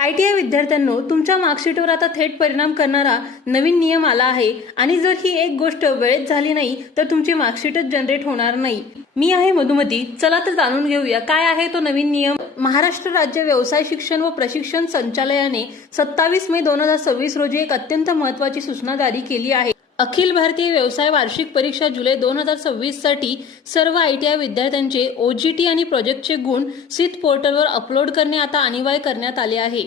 ITI विद्यार्थ्यांनो, तुमच्या मार्कशीटवर आता थेट परिणाम करणारा नवीन नियम आला आहे आणि जर ही एक गोष्ट वेळेत झाली नाही तर तुमची मार्कशीटच जनरेट होणार नाही। मी आहे मधुमती। चला तर जाणून घेऊया काय आहे तो नवीन नियम। महाराष्ट्र राज्य व्यवसाय शिक्षण व प्रशिक्षण संचालनालयाने 27 मे 2026 रोजी एक अत्यंत महत्त्वाची सूचना जारी केली आहे। अखिल भारतीय व्यवसाय वार्षिक परीक्षा जुलै 2026 साठी सर्व ITI विद्यार्थ्यांचे OGT आणि प्रोजेक्टचे गुण सिथ पोर्टलवर अपलोड करणे आता अनिवार्य करण्यात आले आहे।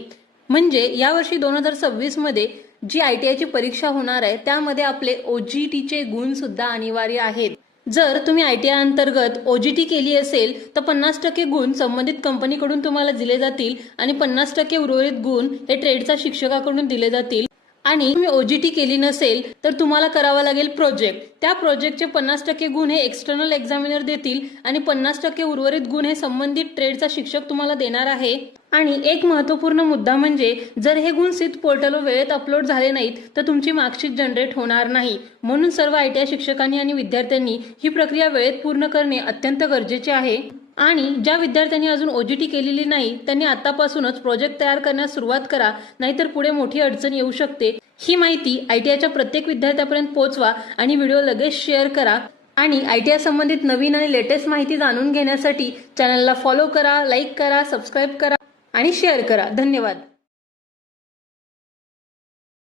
म्हणजे यावर्षी 2026 मध्ये जी ITI ची परीक्षा होणार आहे त्यामध्ये आपले OGT चे गुण सुद्धा अनिवार्य आहेत। जर तुम्ही ITI अंतर्गत OGT केली असेल तर 50% गुण संबंधित कंपनीकडून तुम्हाला दिले जातील आणि 50% उर्वरित गुण हे ट्रेडच्या शिक्षकाकडून दिले जातील। आणि तुम्ही OGT केली नसेल तर तुम्हाला करावा लागेल प्रोजेक्ट। त्या प्रोजेक्टचे 50% गुण हे एक्सटर्नल एक्झामिनर देतील आणि 50% उर्वरित गुण हे संबंधित ट्रेडचा शिक्षक तुम्हाला देणार आहे। आणि एक महत्त्वपूर्ण मुद्दा म्हणजे जर हे गुण सिथ पोर्टलवर वेळेत अपलोड झाले नाहीत तर तुमची मार्कशीट जनरेट होणार नाही। म्हणून सर्व ITI शिक्षकांनी आणि विद्यार्थ्यांनी ही प्रक्रिया वेळेत पूर्ण करणे अत्यंत गरजेचे आहे। आणि ज्या विद्यार्थ्यांनी अजून OGT केलेली नाही त्यांनी आतापासूनच प्रोजेक्ट तयार करण्यास सुरुवात करा, नाहीतर पुढे मोठी अडचण येऊ शकते। ही माहिती ITIच्या प्रत्येक विद्यार्थ्यापर्यंत पोहोचवा आणि व्हिडिओ लगेच शेअर करा। आणि ITI संबंधित नवीन आणि लेटेस्ट माहिती जाणून घेण्यासाठी चॅनलला फॉलो करा, लाईक करा, सबस्क्राईब करा आणि शेअर करा। धन्यवाद।